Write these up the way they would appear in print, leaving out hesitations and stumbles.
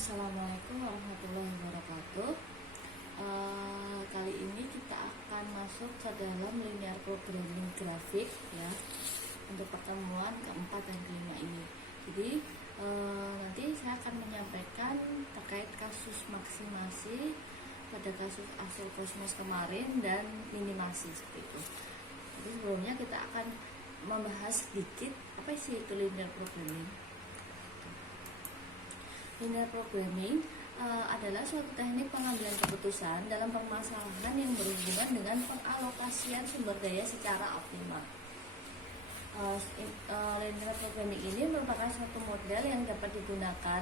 Assalamualaikum warahmatullahi wabarakatuh. Kali ini kita akan masuk ke dalam linear programming grafik ya, untuk pertemuan keempat dan kelima ini. Jadi nanti saya akan menyampaikan terkait kasus maksimasi pada kasus hasil kosmos kemarin dan minimasi seperti itu. Jadi sebelumnya kita akan membahas sedikit apa sih itu linear programming. Linear programming adalah suatu teknik pengambilan keputusan dalam permasalahan yang berhubungan dengan pengalokasian sumber daya secara optimal. Linear programming ini merupakan suatu model yang dapat digunakan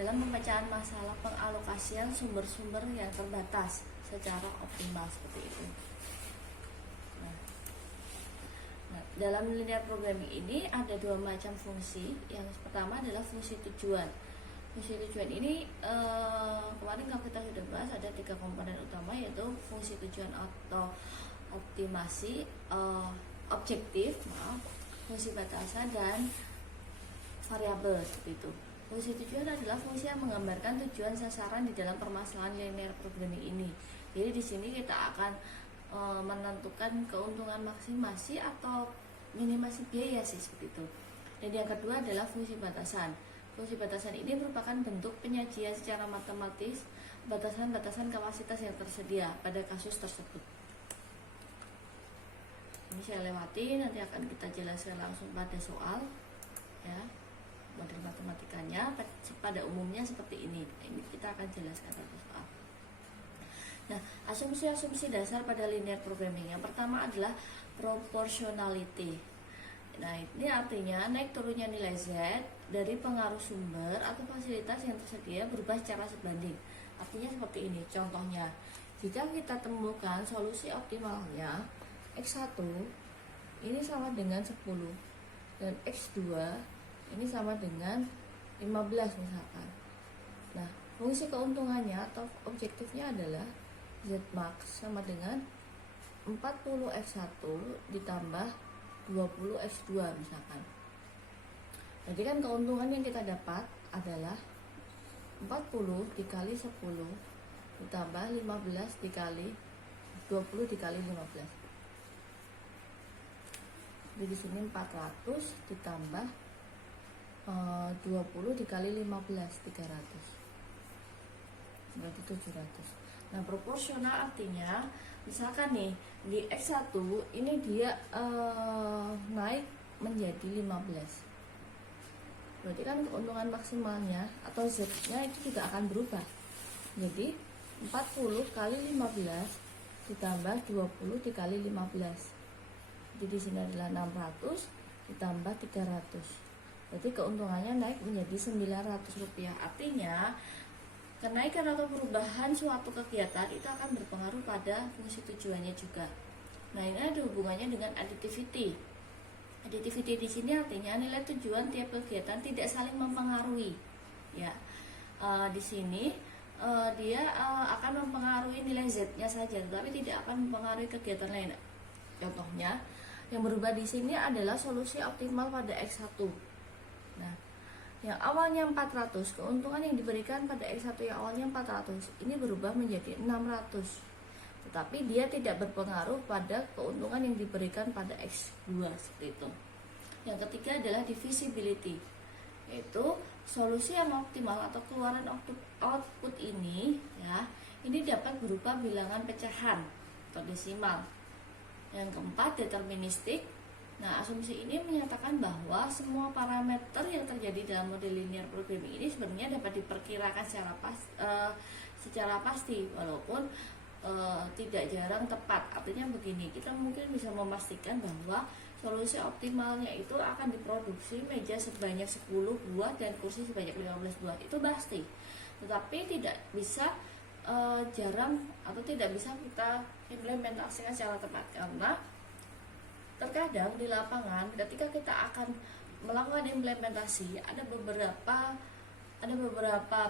dalam pemecahan masalah pengalokasian sumber-sumber yang terbatas secara optimal seperti itu. Dalam linear programming ini ada dua macam fungsi. Yang pertama adalah fungsi tujuan. Fungsi tujuan ini kemarin kalau kita sudah bahas ada tiga komponen utama, yaitu fungsi tujuan atau optimasi, objektif, fungsi batasan dan variabel seperti itu. Fungsi tujuan adalah fungsi yang menggambarkan tujuan sasaran di dalam permasalahan linear programming ini. Jadi di sini kita akan menentukan keuntungan maksimasi atau minimasi biaya sih seperti itu. Dan yang kedua adalah fungsi batasan. Fungsi batasan ini merupakan bentuk penyajian secara matematis batasan-batasan kapasitas yang tersedia pada kasus tersebut. Ini saya lewati, nanti akan kita jelaskan langsung pada soal ya. Model matematikanya pada umumnya seperti ini. Ini kita akan jelaskan pada soal. Nah, asumsi-asumsi dasar pada linear programming yang pertama adalah proportionality. Nah, ini artinya naik turunnya nilai Z dari pengaruh sumber atau fasilitas yang tersedia berubah secara sebanding. Artinya seperti ini, contohnya jika kita temukan solusi optimalnya X1 ini sama dengan 10 dan X2 ini sama dengan 15 misalkan. Nah, fungsi keuntungannya atau objektifnya adalah Z max sama dengan 40X1 ditambah 20X2 misalkan. Jadi kan keuntungan yang kita dapat adalah 40 dikali 10 ditambah 15 dikali 20 dikali 15. Jadi di sini 400 ditambah 20 dikali 15 300. Berarti 700. Nah, proporsional artinya misalkan nih di X1 ini dia naik menjadi 15. Berarti kan keuntungan maksimalnya atau Z-nya itu juga akan berubah. Jadi 40 kali 15 ditambah 20 dikali 15. Jadi di sini adalah 600 ditambah 300. Berarti keuntungannya naik menjadi Rp900. Artinya kenaikan atau perubahan suatu kegiatan itu akan berpengaruh pada fungsi tujuannya juga. Nah, ini ada hubungannya dengan additivity. Additivity di sini artinya nilai tujuan tiap kegiatan tidak saling mempengaruhi. Ya, di sini dia akan mempengaruhi nilai Z-nya saja, tetapi tidak akan mempengaruhi kegiatan lain. Contohnya, yang berubah di sini adalah solusi optimal pada X1. Nah, yang awalnya 400, keuntungan yang diberikan pada X1 yang awalnya 400 ini berubah menjadi 600. Tetapi dia tidak berpengaruh pada keuntungan yang diberikan pada X2 seperti itu. Yang ketiga adalah divisibility, yaitu solusi yang optimal atau keluaran output ini ya, ini dapat berupa bilangan pecahan atau desimal. Yang keempat, deterministik. Nah, asumsi ini menyatakan bahwa semua parameter yang terjadi dalam model linear programming ini sebenarnya dapat diperkirakan secara pasti, walaupun tidak jarang tepat. Artinya begini, kita mungkin bisa memastikan bahwa solusi optimalnya itu akan diproduksi meja sebanyak 10 buah dan kursi sebanyak 15 buah. Itu pasti. Tetapi tidak bisa jarang atau tidak bisa kita implementasikan secara tepat, karena terkadang di lapangan ketika kita akan melakukan implementasi ada beberapa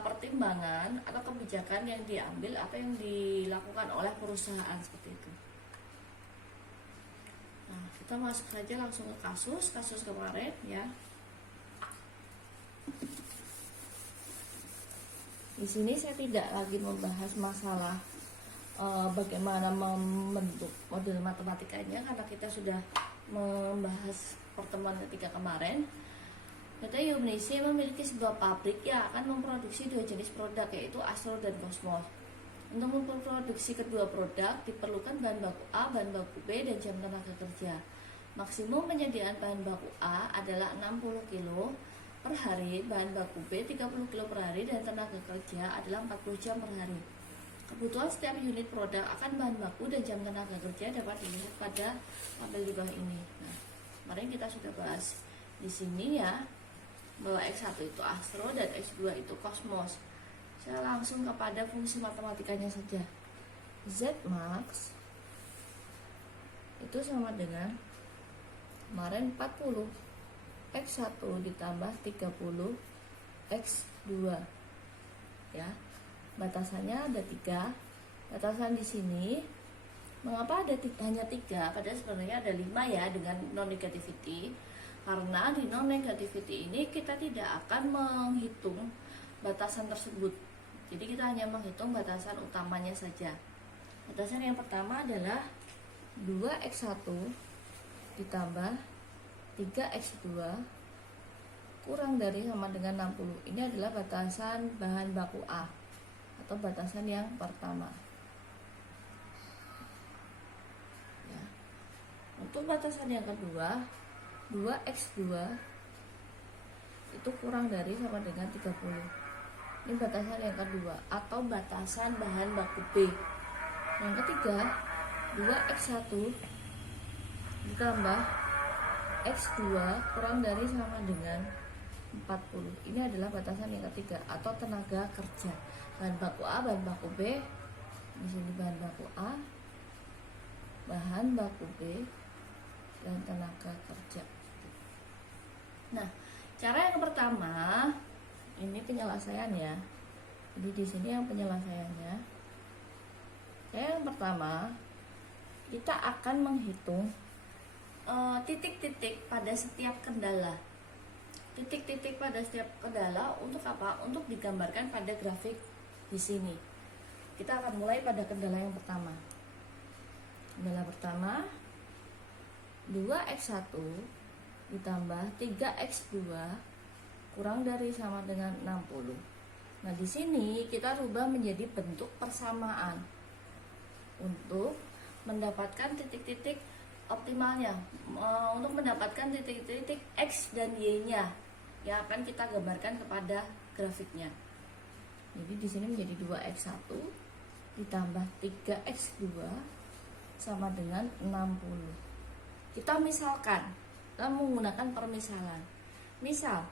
pertimbangan atau kebijakan yang diambil atau yang dilakukan oleh perusahaan seperti itu. Nah, kita masuk saja langsung ke kasus kemarin ya. Di sini saya tidak lagi membahas masalah bagaimana membentuk model matematikanya, karena kita sudah membahas pertemuan ketiga kemarin. PT Yumnisi memiliki sebuah pabrik yang akan memproduksi dua jenis produk, yaitu Astro dan Cosmos. Untuk memproduksi kedua produk diperlukan bahan baku A, bahan baku B, dan jam tenaga kerja. Maksimum penyediaan bahan baku A adalah 60 kilo per hari, bahan baku B 30 kilo per hari, dan tenaga kerja adalah 40 jam per hari. Kebutuhan setiap unit produk akan bahan baku dan jam tenaga kerja dapat dilihat pada tabel di bawah ini. Nah, kemarin kita sudah bahas di sini ya, bahwa X1 itu Astro dan X2 itu Cosmos. Saya langsung kepada fungsi matematikanya saja. Z max itu sama dengan kemarin 40 X1 ditambah 30 X2 ya. Batasannya ada 3. Batasan di sini mengapa ada hanya 3? Padahal sebenarnya ada 5 ya dengan non negativity. Karena di non negativity ini kita tidak akan menghitung batasan tersebut. Jadi kita hanya menghitung batasan utamanya saja. Batasan yang pertama adalah 2x1 ditambah 3x2 kurang dari sama dengan 60. Ini adalah batasan bahan baku A atau batasan yang pertama. Ya. Untuk batasan yang kedua, 2x2 itu kurang dari sama dengan 30. Ini batasan yang kedua atau batasan bahan baku B. Yang ketiga, 2x1 ditambah x2 kurang dari sama dengan 40. Ini adalah batasan yang ketiga atau tenaga kerja. Bahan baku A, bahan baku B. Di sini bahan baku A, bahan baku B, dan tenaga kerja. Nah, cara yang pertama ini penyelesaian ya. Jadi di sini yang penyelesaiannya. Yang pertama, kita akan menghitung titik-titik pada setiap kendala. Titik-titik pada setiap kendala untuk apa? Untuk digambarkan pada grafik di sini. Kita akan mulai pada kendala yang pertama. Kendala pertama 2x1 ditambah 3x2 kurang dari sama dengan 60. Nah, di sini kita rubah menjadi bentuk persamaan untuk mendapatkan titik-titik optimalnya. Untuk mendapatkan titik-titik X dan Y-nya yang akan kita gambarkan kepada grafiknya. Jadi di sini menjadi 2x1 ditambah 3x2 sama dengan 60. Kita misalkan, kita menggunakan permisalan. Misal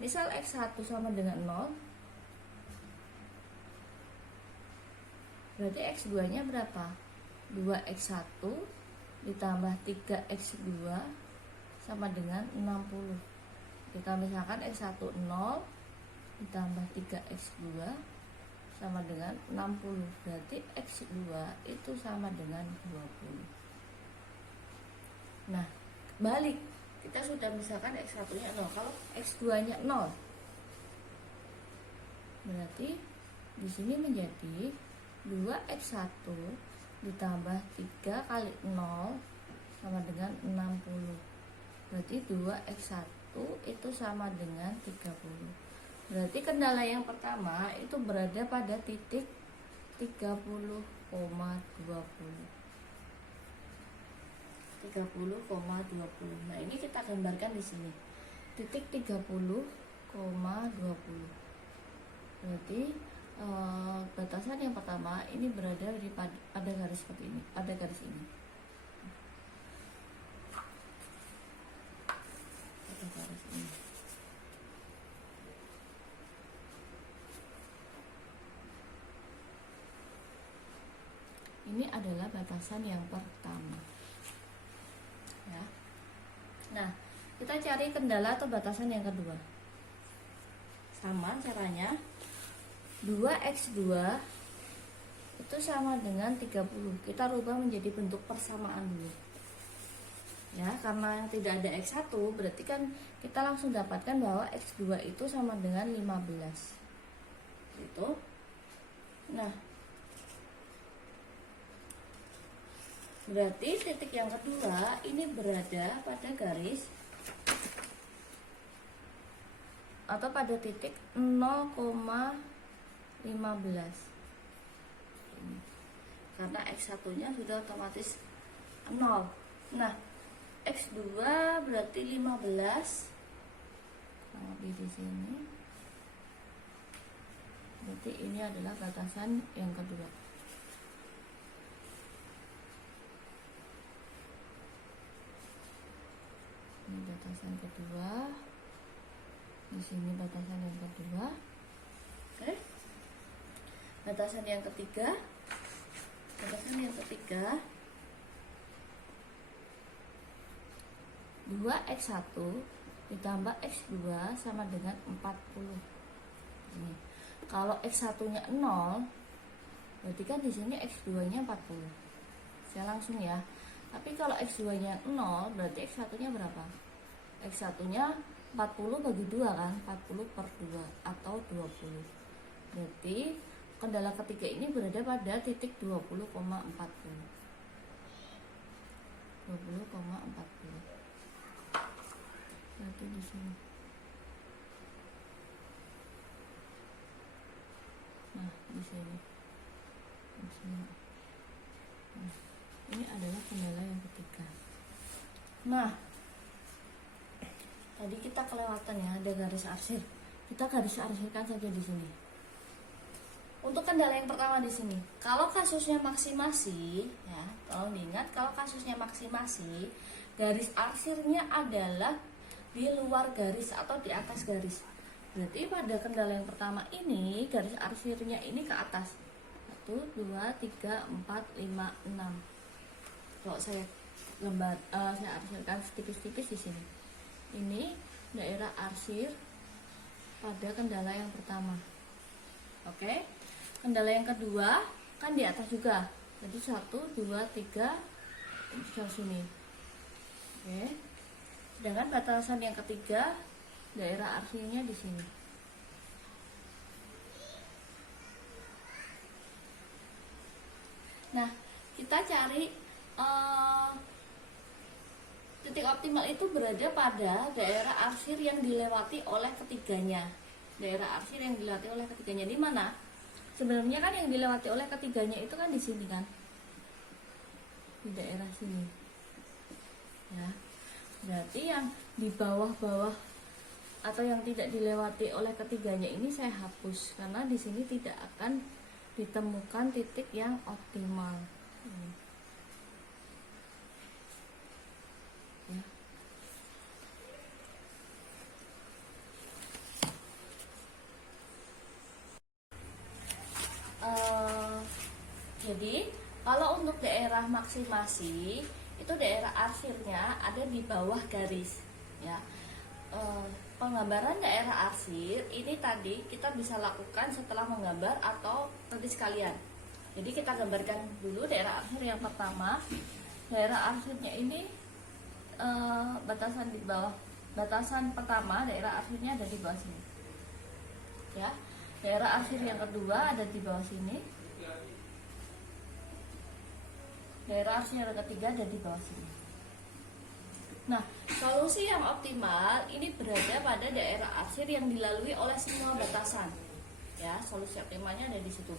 X1 sama dengan 0, berarti X2 nya berapa? 2x1 ditambah 3x2 sama dengan 60. Kita misalkan X1 0 ditambah 3x2 sama dengan 60. Berarti X2 itu sama dengan 20. Nah, balik. Kita sudah misalkan X1 nya 0. Kalau X2 nya 0, berarti di sini menjadi 2x1 ditambah 3 kali 0 sama dengan 60. Berarti 2x1 itu sama dengan 30. Berarti kendala yang pertama itu berada pada titik 30,20. 30,20. Nah, ini kita gambarkan di sini. Titik 30,20. Berarti batasan yang pertama ini berada di pada garis seperti ini, pada garis ini. Pada garis ini. Ini adalah batasan yang pertama. Ya. Nah, kita cari kendala atau batasan yang kedua. Sama caranya. 2x2 itu sama dengan 30. Kita rubah menjadi bentuk persamaan dulu. Ya, karena tidak ada x1 berarti kan kita langsung dapatkan bahwa x2 itu sama dengan 15. Itu Nah, berarti titik yang kedua ini berada pada garis atau pada titik 0,15, karena X1 nya sudah otomatis 0. Nah, X2 berarti 15, lebih di sini. Berarti ini adalah batasan yang kedua. Ini batasan kedua. Di sini batasan yang kedua. Oke. Batasan yang ketiga. Batasan yang ketiga 2x1 ditambah x2 sama dengan 40. Ini. Kalau x1-nya 0, berarti kan di sini x2-nya 40. Saya langsung ya. Tapi kalau x2-nya 0, berarti x1-nya berapa? X1-nya 40 bagi 2 kan? 40 per 2 atau 20. Berarti kendala ketiga ini berada pada titik 20,40. 20,40. Berarti di sini. Nah, di sini. Di sini. Nah, ini adalah kendala yang ketiga. Nah, tadi kita kelewatan ya, ada garis arsir. Kita garis arsirkan saja di sini. Untuk kendala yang pertama di sini, kalau kasusnya maksimasi, ya, tolong diingat, kalau kasusnya maksimasi, garis arsirnya adalah di luar garis atau di atas garis. Berarti pada kendala yang pertama ini garis arsirnya ini ke atas. 1, 2, 3, 4, 5, 6. Kalau saya saya arsirkan tipis-tipis di sini. Ini daerah arsir pada kendala yang pertama. Oke. Kendala yang kedua kan di atas juga. Jadi 1, 2, 3 di sini. Oke. Sedangkan batasan yang ketiga daerah arsirnya di sini. Nah, kita cari titik optimal itu berada pada daerah arsir yang dilewati oleh ketiganya. Daerah arsir yang dilewati oleh ketiganya di mana? Sebenarnya kan yang dilewati oleh ketiganya itu kan di sini kan, di daerah sini. Ya, berarti yang di bawah-bawah atau yang tidak dilewati oleh ketiganya ini saya hapus karena di sini tidak akan ditemukan titik yang optimal. Ya. Jadi kalau untuk daerah maksimasi itu daerah arsirnya ada di bawah garis, ya. Penggambaran daerah arsir ini tadi kita bisa lakukan setelah menggambar atau nanti sekalian. Jadi kita gambarkan dulu daerah arsir yang pertama. Daerah arsirnya ini batasan di bawah. Batasan pertama daerah arsirnya ada di bawah sini. Ya. Daerah arsir yang kedua ada di bawah sini. Daerah arsir yang ketiga ada di bawah sini. Nah, solusi yang optimal ini berada pada daerah arsir yang dilalui oleh semua batasan. Ya, solusi optimalnya ada di situ.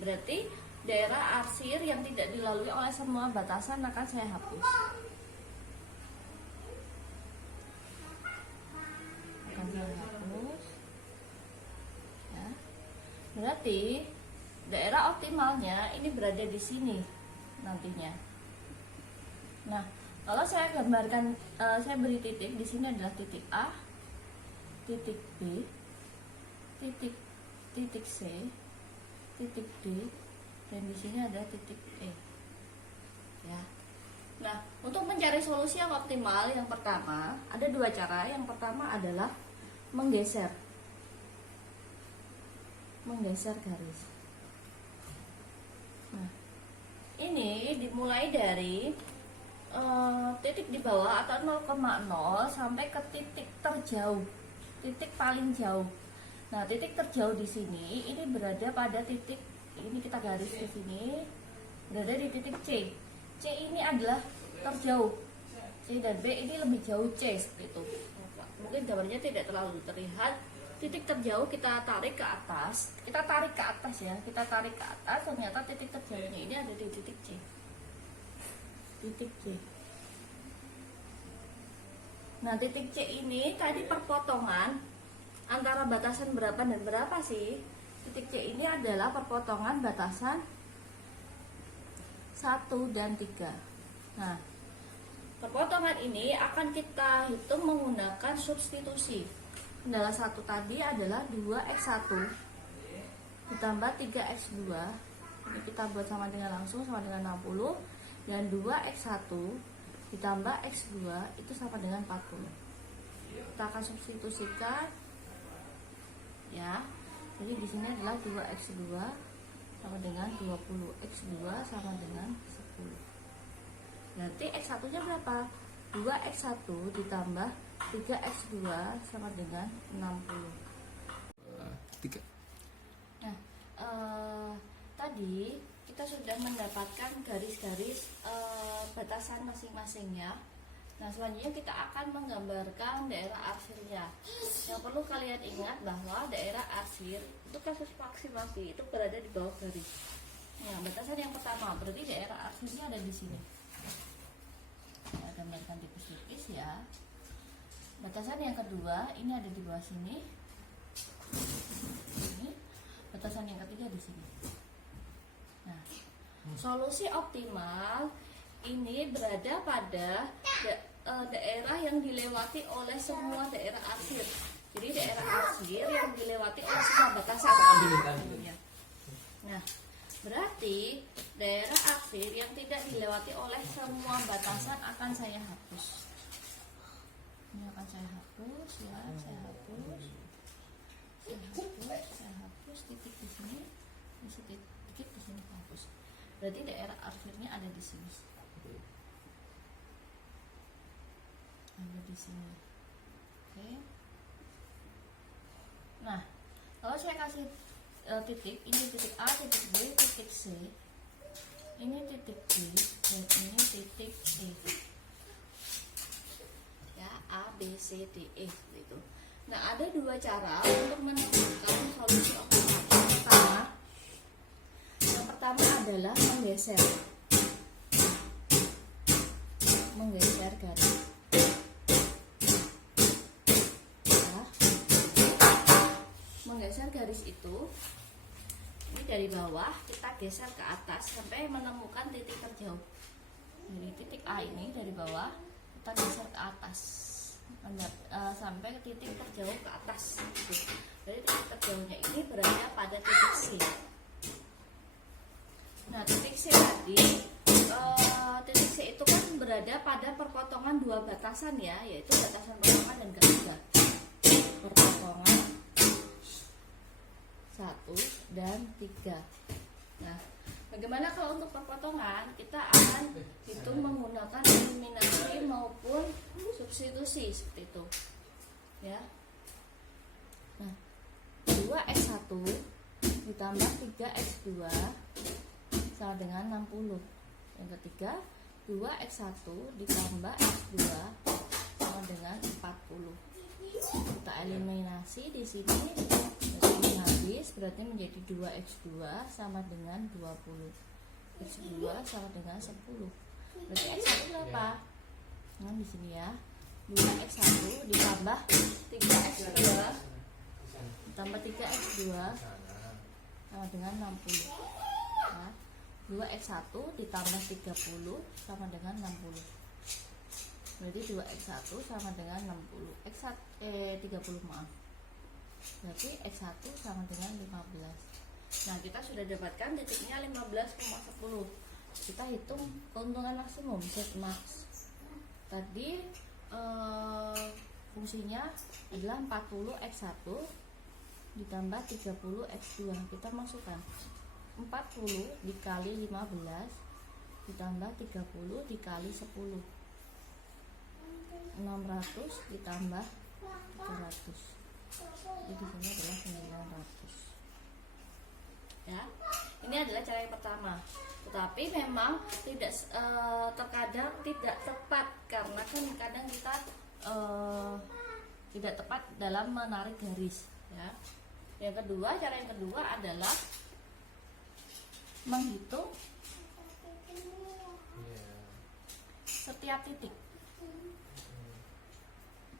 Berarti daerah arsir yang tidak dilalui oleh semua batasan akan saya hapus. Akan saya hapus. Ya. Berarti daerah optimalnya ini berada di sini nantinya. Nah, kalau saya gambarkan, saya beri titik di sini adalah titik A, titik B, titik C, titik D, dan di sini ada titik E. Ya. Nah, untuk mencari solusi yang optimal, yang pertama ada dua cara. Yang pertama adalah menggeser garis. Nah, ini dimulai dari titik di bawah atau 0,0 sampai ke titik terjauh, titik paling jauh. Nah, titik terjauh di sini ini berada pada titik ini kita garis ke sini, berada di titik C. C ini adalah terjauh, C dan B ini lebih jauh C seperti itu. Mungkin gambarnya tidak terlalu terlihat. Titik terjauh kita tarik ke atas, ya, kita tarik ke atas, ternyata titik terjauhnya ini ada di titik C. Titik C. Nah, titik C ini tadi perpotongan antara batasan berapa dan berapa sih? Titik C ini adalah perpotongan batasan 1 dan 3. Nah, perpotongan ini akan kita hitung menggunakan substitusi. Kendala 1 tadi adalah 2x1 ditambah 3x2. Ini kita buat sama dengan langsung, sama dengan 60. Dan 2x1 ditambah x2 itu sama dengan 40. Kita akan substitusikan ya. Jadi di sini adalah 2x2 sama dengan 20, x2 sama dengan 10. Berarti x1 nya berapa? 2x1 ditambah 3x2 sama dengan 60. Nah, tadi kita sudah mendapatkan garis-garis batasan masing-masingnya. Nah, selanjutnya kita akan menggambarkan daerah arsirnya. Yang perlu kalian ingat bahwa daerah arsir itu kasus maksimasi itu berada di bawah garis. Nah, batasan yang pertama berarti daerah arsirnya ada di sini. Saya gambarkan tipis-tipis ya. Batasan yang kedua ini ada di bawah sini. Ini batasan yang ketiga di sini. Nah, solusi optimal ini berada pada daerah yang dilewati oleh semua daerah arsir. Jadi daerah arsir yang dilewati oleh semua batasan. Nah, berarti daerah arsir yang tidak dilewati oleh semua batasan akan saya hapus. Ini akan saya hapus ya, saya hapus titik di sini, titik di sini hapus. Berarti daerah arsirnya ada di sini. Ada di sini. Oke. Nah, kalau saya kasih titik, ini titik A, titik B, titik C, ini titik D, dan ini titik E. Ya, A, B, C, D, E gitu. Nah, ada dua cara untuk menentukan solusi optimal. Yang pertama adalah menggeser garis. Menggeser garis itu, ini dari bawah kita geser ke atas sampai menemukan titik terjauh. Dari titik A ini dari bawah kita geser ke atas sampai ke titik terjauh ke atas. Jadi titik terjauhnya ini berada pada titik C. Nah, titik C tadi, titik C itu kan berada pada perpotongan dua batasan ya, yaitu batasan pertama dan ketiga. Perpotongan 1 dan 3. Nah, bagaimana kalau untuk perpotongan? Kita akan hitung menggunakan eliminasi maupun substitusi seperti itu. Ya. Nah, 2x1 ditambah 3x2 sama dengan 60. Yang ketiga, 2x1 ditambah x2 sama dengan 40. Kita eliminasi di sini. Ini habis, berarti menjadi 2x2 sama dengan 20. X2 sama dengan 10. Berarti x1 berapa? Nah, di sini ya. 2x1 ditambah 3x2 ditambah 3x2 sama dengan 60. Nah, 2x1 ditambah 30 sama dengan 60. Berarti 2x1 sama dengan 60. 30 maaf. Berarti x1 sama dengan 15. Nah, kita sudah dapatkan titiknya 15,10. Kita hitung keuntungan maksimum Z max. Tadi fungsinya adalah 40x1 ditambah 30x2. Kita masukkan 40 dikali 15 ditambah 30 dikali 10. 600 ditambah 300. Jadi di sini adalah 900. Ya. Ini ini adalah cara yang pertama. Tetapi memang tidak terkadang tidak tepat karena kan kadang kita tidak tepat dalam menarik garis ya. Yang kedua, cara yang kedua adalah menghitung setiap titik.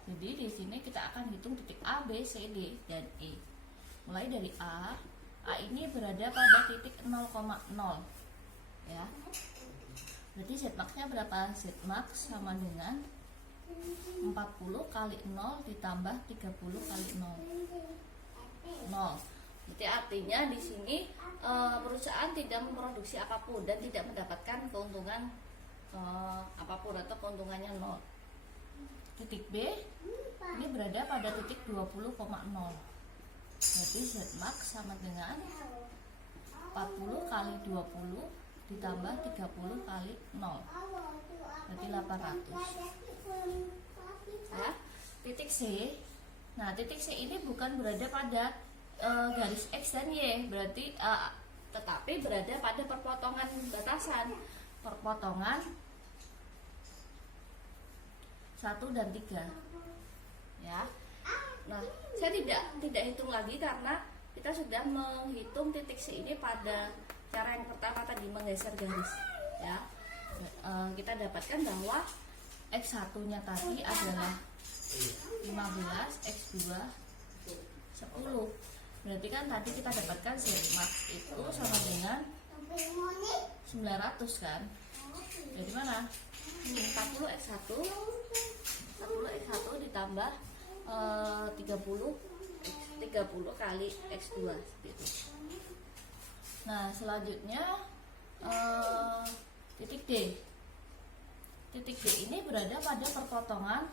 Jadi di sini kita akan hitung titik A, B, C, D, dan E. Mulai dari A ini berada pada titik 0,0 ya. Berarti Z max-nya berapa? Z max sama dengan 40 kali 0 ditambah 30 kali 0. 0. Berarti artinya di sini perusahaan tidak memproduksi apapun dan tidak mendapatkan keuntungan apapun atau keuntungannya 0. Titik B ini berada pada titik 20,0. Berarti Z max sama dengan 40 kali 20 ditambah 30 kali 0. Berarti 800. Ya. Titik C. Nah, titik C ini bukan berada pada garis X dan Y, berarti tetapi berada pada perpotongan batasan. Perpotongan 1 dan 3 ya. Nah, saya tidak hitung lagi karena kita sudah menghitung titik C ini pada cara yang pertama tadi, menggeser garis ya. Kita dapatkan bahwa X1 nya tadi adalah 15, X2 10. Berarti kan tadi kita dapatkan Z max itu sama dengan 900 kan. Jadi mana? 40 X1 ditambah 30 kali X2 gitu. Nah, selanjutnya titik D. Titik D ini berada pada perpotongan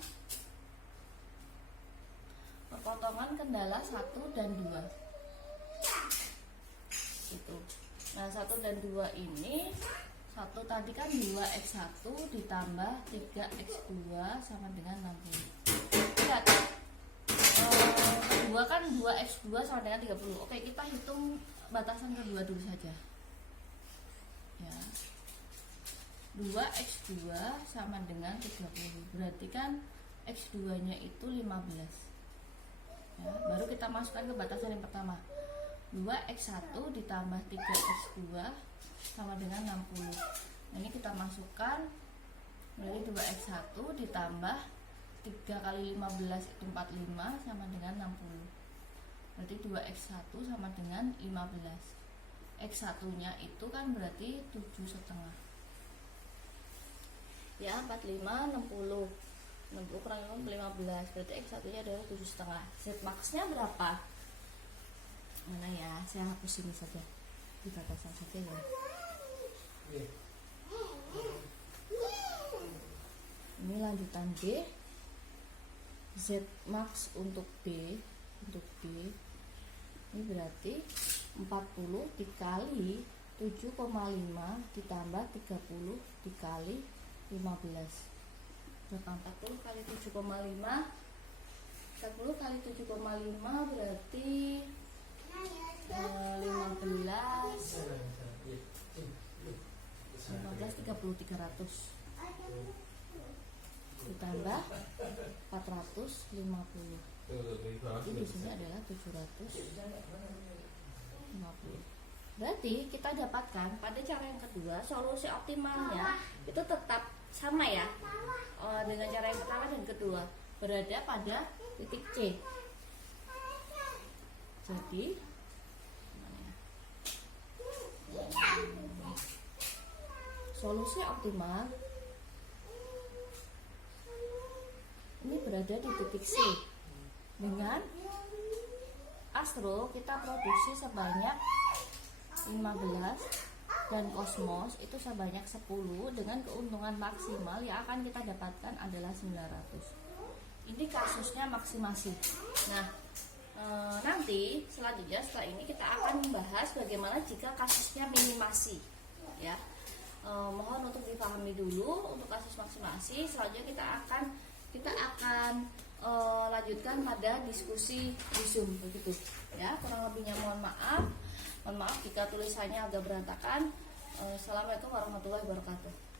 kendala 1 dan 2 gitu. Nah, 1 dan 2 ini, 1 tadi kan 2x1 ditambah 3x2 sama dengan 60. Lihat, kedua kan 2x2 sama dengan 30. Oke, kita hitung batasan kedua dulu saja ya. 2x2 sama dengan 30. Berarti kan x2 nya itu 15 ya. Baru kita masukkan ke batasan yang pertama, 2x1 ditambah 3x2 sama dengan 60. Nah, ini kita masukkan, berarti 2x1 ditambah 3 kali 15 itu 45 sama dengan 60. Berarti 2x1 sama dengan 15. X1 nya itu kan berarti 7,5 ya. 45 60 kurang 15, berarti X1 nya adalah 7,5. Z max nya berapa? Mana ya, saya hapus ini saja, di batasan saja ya. Ini lanjutan B. Z max untuk B ini berarti 40 dikali 7,5 ditambah 30 dikali 15. Berapa? 40 kali 7,5 kali 7,5 berarti 15 30 300 ditambah 450. Jadi di sini adalah 750. Berarti kita dapatkan pada cara yang kedua solusi optimalnya itu tetap sama ya, dengan cara yang pertama dan kedua, berada pada titik C. Jadi solusi optimal ini berada di titik C. Dengan Astro kita produksi sebanyak 15 dan Cosmos itu sebanyak 10 dengan keuntungan maksimal yang akan kita dapatkan adalah 900. Ini kasusnya maksimasi. Nah, nanti selanjutnya setelah ini kita akan membahas bagaimana jika kasusnya minimasi ya. Mohon untuk dipahami dulu untuk kasus maksimasi. Selanjutnya kita akan lanjutkan pada diskusi di Zoom begitu ya. Kurang lebihnya mohon maaf. Mohon maaf jika tulisannya agak berantakan. Assalamualaikum warahmatullahi wabarakatuh.